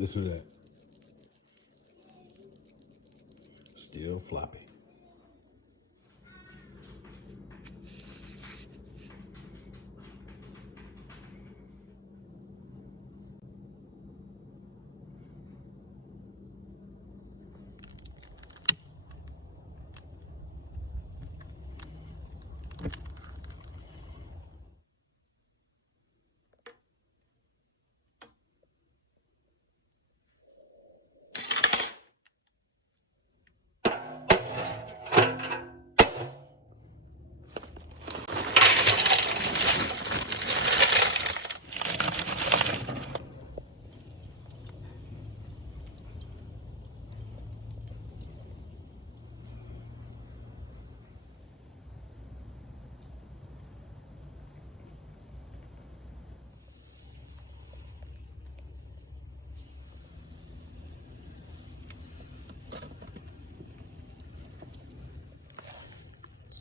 Listen to that. Still floppy.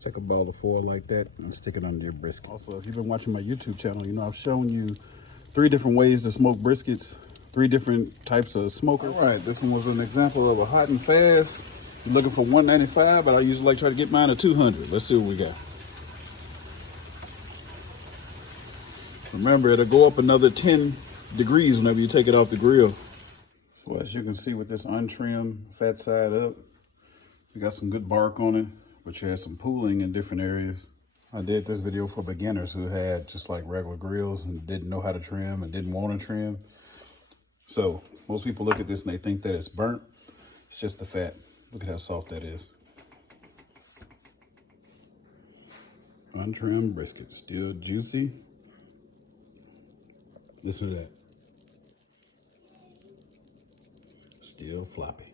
Take a ball of foil like that and stick it under your brisket. Also, if you've been watching my YouTube channel, you know I've shown you 3 different ways to smoke briskets, 3 different types of smokers. All right, this one was an example of a hot and fast. You're looking for 195, but I usually like try to get mine to 200. Let's see what we got. Remember, it'll go up another 10 degrees whenever you take it off the grill. So as you can see with this untrimmed fat side up, we got some good bark on it, but you had some pooling in different areas. I did this video for beginners who had just like regular grills and didn't know how to trim and didn't want to trim. So most people look at this and they think that it's burnt. It's just the fat. Look at how soft that is. Untrimmed brisket, still juicy. Listen to that. Still floppy.